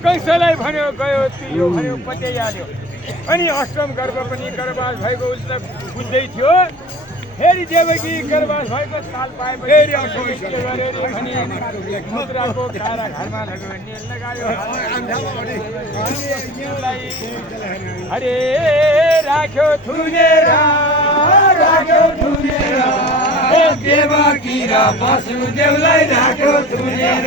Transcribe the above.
कसैलाई भन्यो गयो त्यो भन्यो पत्याइहाल्यो अनि अष्टम गर्भ पनि गर्भवास भएको उसले बुझ्दै थियो फेरि देवकी गर्भवास भएको साल पाएपछि मुद्राको कारा घरमा लगायो अरे राख्यो थुनेर देवकी र वसुदेवलाई राख्यो थुनेर